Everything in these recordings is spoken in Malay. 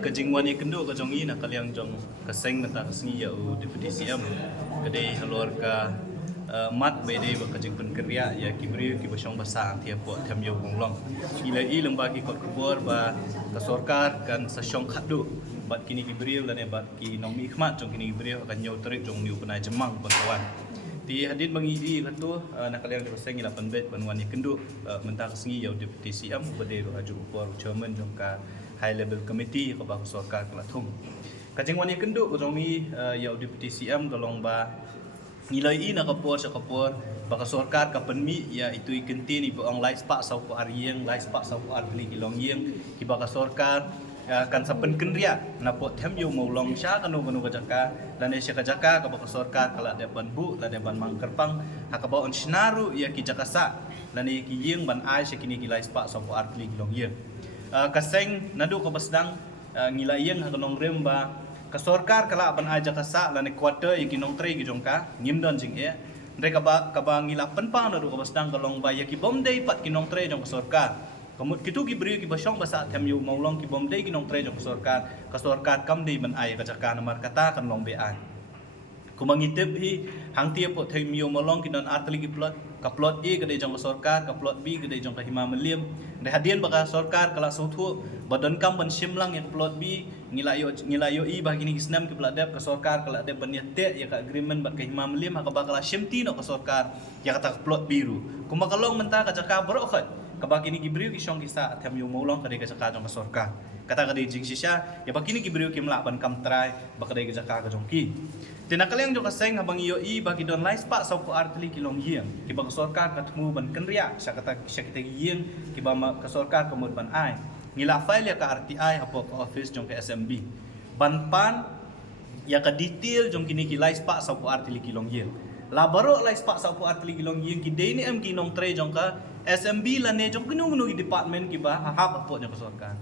kejingwan ikendu ka jong ina kaliang jong kaseng mata kasngi ya deputy CM kadai halor ka mat bede ba kajing penkerja ya kibri ki basong basa tiap po tham yo bonglong ila ileng bagi kot kubor ba ka sarkar kan sa syong khadu bat kini kibri lan bat ki nong hikmat jong kini kibri akan nyaw terik jong niu penai jemang kawan di hadit mengidi katu nak kalian kaseng ila penbet penwan ikendu mentah kasngi ya deputy CM bede ba aju kubor chairman jong ka high level committee ko ba sarkar kala thum kajing wani kendu ko jomi ya deputy CM galong ba nilai ina kapor sa kapor baka sarkar ka penmi ya itu ikenti ni po ang live spa sa ko arieng live spa sa ko arli kilong yeng ki baka sarkar kan sa penkenria na po them yo maulong sya kanu ka jaka dan sya ka jaka ka baka sarkar kala de ban bu la de ban mangkerpang hakaba on sinaru ya ki jakasa lan ki yeng ban ai sya kini ki live spa sa ko arli kilong yeng kaseng nadu ko basdang ngilayeng hakanong remba ka sarkar kala ban aja kasa lan quarter ikinong tre gi jongka ngimdon jing e mereka ba ngila penpang nadu ko basdang kalong ba yaki bomdei pat kinong tre jong sarkar kamut kitu gi bri ki basong basa them yu maulong ki bomdei kinong tre jong sarkar ka sarkar kam dei ban ai ka jaka namar kata kan long be ai kumangitip hi hang tie po them yu maulong kinon artli ki plot ka plot A kedai jong sarkar ka plot B kedai jong ka hima meliam de hadian baka sarkar kala sothu badon kam ban simlang yang plot B ngilayo I bagi ni gisnam ki plot dep ka sarkar kala dep ban yate ya ka agreement bat ka hima meliam ka bakala simti no ka sarkar ya kata plot biru kumakalong menta ka jaka borokhat ka bagi ni gibriu ki syong kisa them yu maulong kedai ka jaka jong ka sarkar kata kadai jing sisya ya bagi ni gibriu ki mla ban kam try bakadai ka jaka ka jong ki tinakaliang jong kaseng habang iyo I bagi don live spa sa ko artli kilong yeng ki bang sarkar katmu ban kenria sa kata sya kita yeng ki ba ka sarkar kamud ban ai ngila file ya ka RTI hapo ka office jong ka SMB ban pan ya ka detail jong kini ki live spa sa ko artli kilong yeng la baro live spa sa ko artli kilong yeng ki dei ni am ki nong tre jong ka SMB la ne jong kinu ki department ki ba hahap hapo jong ka sarkar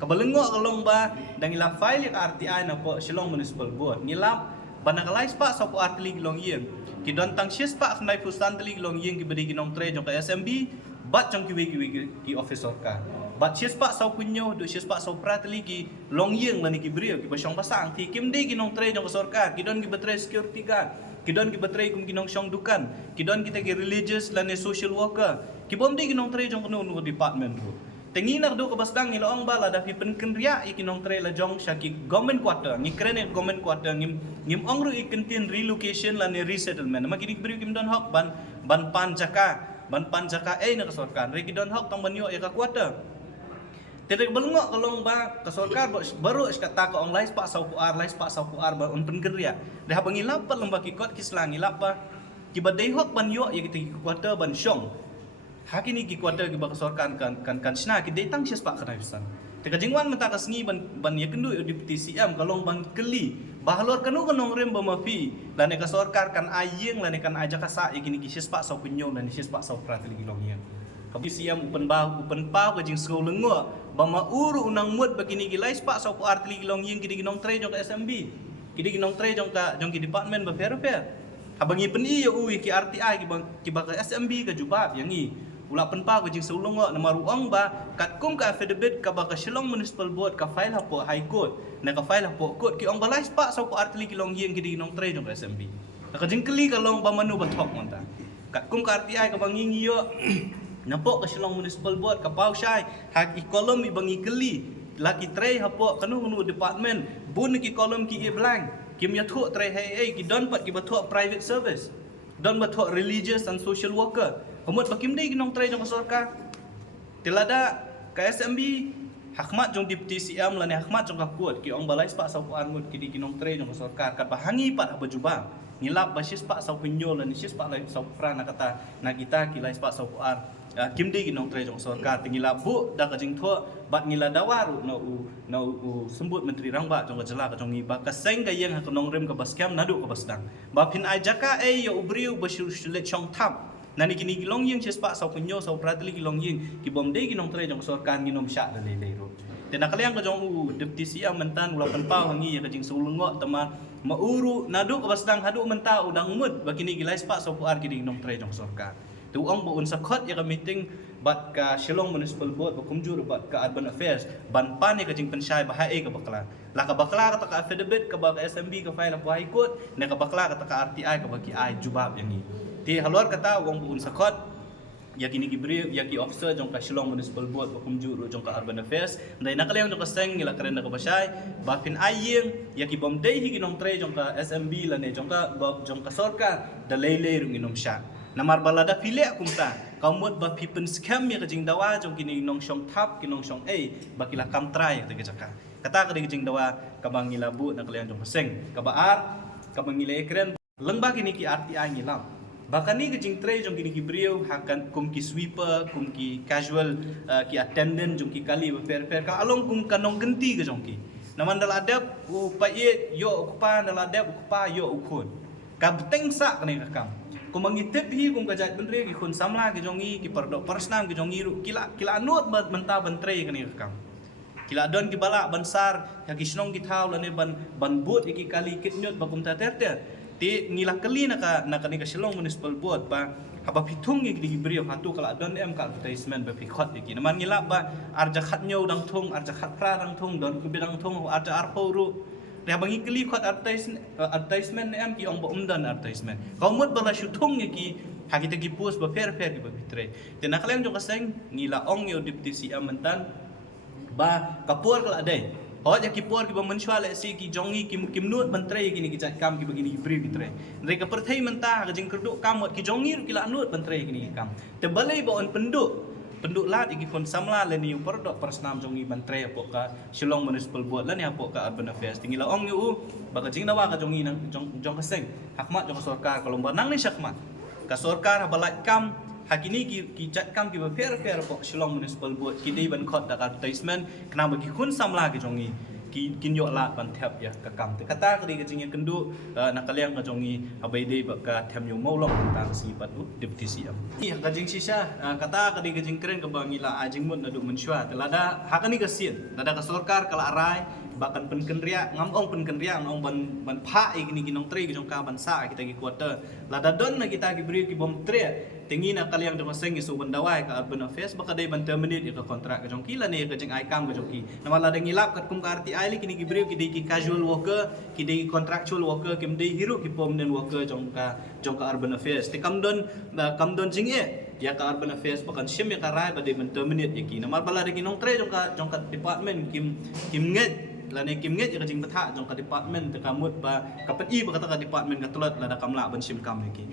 kabalengo kalong ba dang ila file ya ka RTI na po Shillong Municipal Board ngila banakalai spa sa po artli gilong yeng ki don tang shis pa knai pustan tli gilong yeng ki bedi ginong tre jong ka SMB bat jong ki officer ka bat shis pa sa kunyo do shis pa sa pratli ki long yeng lani ki brio ki basyong pasang ti kim de ginong tre jong ka sarkar ki don ki betre security guard ki don ki betre kum ginong syong dukan ki don kita ki religious lani social worker ki bom de ginong tre jong kuno department ro tenginak do kabasdang iloong bala da pi penkenria ikinong tre la jong syaki government quarter ngi krene government quarter ngim ongru ikentin relocation la ni resettlement makini bri kim don hok ban pan jaka na kasarkar re ki don hok tong banyo ya ka quarter tidak belngok kalong ba kasarkar baru iskata ka online pa sa puar ba on penkenria de habang ilap pa lamba ki kot kislang ilap pa ki badai hok banyo ya ki quarter ban syong hakini ki kuarter ki baka sarkar kan sna ki detang sias pak kana pisan teka jingwan menta kasngi ban ya kendu deputy CM kalong bang keli bahalor kanu kanong rem ba mafi lan ka sarkar kan ayeng lan kan aja kasa ikini ki sias pak sa kunyo lan sias pak sa pratli gilong yan kapi CM upen pa ka jing sko lengo ba mauru unang mut bakini ki lais pak sa pratli gilong yen ki ginong tre jong ka SMB ki ginong tre jong ki department ba fair habang ipen I yo uwi ki RTI ki baka SMB ka jubab yang I ula penpa ko jing sulong na maruang ba kat kum ka affidavit ka ba ka Shillong Municipal Board ka file hapo High Court na ka file hapo court ki ong balay pa sa ko artli kilong yeng kidi nong tre jong SMB naka jingkeli ka long ba manu ba thok monta kat kum ka RTI ka bangingiyo na po ka Shillong Municipal Board ka pau syai hak I kolom I bangi keli laki tre hapo kanu department bun ki kolom ki I blank kim ya thu tre hey ki don pat ki ba thu private service don ba thu religious and social worker Humut bakim day ginong try jong sarkar tilada ka SMB hakmat jong deputy CM lan hakmat jong kaput ki ong balai spa sa puan mut ki ginong try jong sarkar kat bahangi pat bajuba ngilap basis pa sa punyo lan sis pa lai sa pra na kata na kita ki lai spa sa puan kim day ginong try jong sarkar tingila bu da ka jing tho bat ngila dawaru no u sembut menteri rangba jong jela ka jong iba ka seng ga yang ka nong rem ka baskam nadu ka basdang ba pin ajaka yo ubriu basyul shulet chong tam nani kini gilong yeng chespa sa punyo sa pratli gilong yeng ki bomdei ginong tre jong sarkar ginom sya da lele ro tena kaliang ka jong deputy CM mentan ula penpau hangi ya ka jing sulungo tama mauru nadu ka basdang hadu menta udang mud bakini gilai spa sa puar kini ginom tre jong sarkar tu ong bu un sakot ya ka meeting bat ka Shillong Municipal Board ba kumjur bat ka Urban Affairs ban pani ka jing pensyai bahai ka bakla la ka bakla ka ta affidavit ka ba ka SMB ka file pa high court na ka bakla ka ta RTI ka ba ki ai jubab yang ni ti halor kata wong buun sakot yaki gibri yaki officer jong ka Shillong Municipal Board ba kumjur jong ka Urban Affairs ndai nakaliang jong ka seng ngila karen na ka basay ba pin ayeng yaki bomdei higinong tre jong ka SMB la ne jong ka sorka da lele rung inom sya namar balada pile kumta kaumut ba pipen scam ya kajing dawa jong kini nong syong tap kinong syong ba kila kam try te jaka kata ka kajing dawa kabang ngilabu na kalian jong seng kabaar kabang ngile ekren lengba kini ki RTI ngilam bahkan ni kajing tre jong kini ki brio hakan kum ki sweeper kum ki casual ki attendant jong ki kali fair ka along kum kanong genti ke jong ki naman dal adab pa ye yo ukpa dal adab ukpa yo ukun ka beteng sa kani kakam kung mangitip hi kung kajat benre ki kun samla ki jongi ki perdok persnam ki jongi kila anut menta bentre kani kakam kila don ki bala bansar ya ki snong ki thaw lane ban but ki kali kitnyot bakum ta ter ti ngila kali na kani ka Shillong Municipal Board ba haba pitung ki brio hatu kala don ka advertisement ba pikot ki naman ngila ba arja khat nyo dang thong arja khat pra dang thong don ku bidang thong arja arpo ru dia bangi keli khot advertisement ne ki ong ba umdan advertisement kaumut bala syutung ki hagita ki post ba fair ki ba bitre te nakalem jong kaseng ngila ong yo deputy CM mentan ba kapur kala dai hot ya ki por ki ba mensyua le si ki jongi kim nut menteri ki ni ki jat kam ki begini bri bitre mereka perthai menta ka jing kerduk kamot ki jongi ki la nut menteri ki ni kam te balai ba on penduk lat iki kon samla le ni perdok persnam jongi menteri apok ka Shillong Municipal Board la ni apok ka Urban Affairs tingila ong yu ba ka jing dawa ka jongi nang jong kaseng hakmat jong sorkar kalau banang ni syakmat ka sorkar balat kam hakini ki jat kam ki ba fair apok Shillong Municipal Board ki dei ban khot da advertisement kena bagi kun samla ki jongi kin yo la ban thap ya ka kam te kata kri ka jing kendu nakaliang ka jongi abai dei ba ka tham yo maulong tang si patu deputy CM i ka jing sisa kata ka jing kren ka bangila ajing mun na du mensyua telada hakani ka sien tada ka sorkar kala arai bahkan penkenria ngamong penkenria ngong ban pha igini ginong tre gi jong ka ban sa kita gi quarter lada don na kita gi bri gi bom tre tingi na kaliang jong seng isu bandawai ka Urban Affairs baka dai ban terminate ka kontrak ka jong kila ne ka jeng ai kam ka jong ki nama lada ngilap kat kum ka RTI li kini gi bri ki dei ki casual worker ki dei contractual worker kim dei hiru ki permanent worker jong ka Urban Affairs te kam don jing ya ka Urban Affairs pakan sim ya ka rai ba dei ban terminate ya ki nama bala de ginong tre jong ka department kim nget lane kim nget ya jing betha jong ka department te kamut ba kapet i ba kata ka department ka tulat lada kamla ban sim kam ki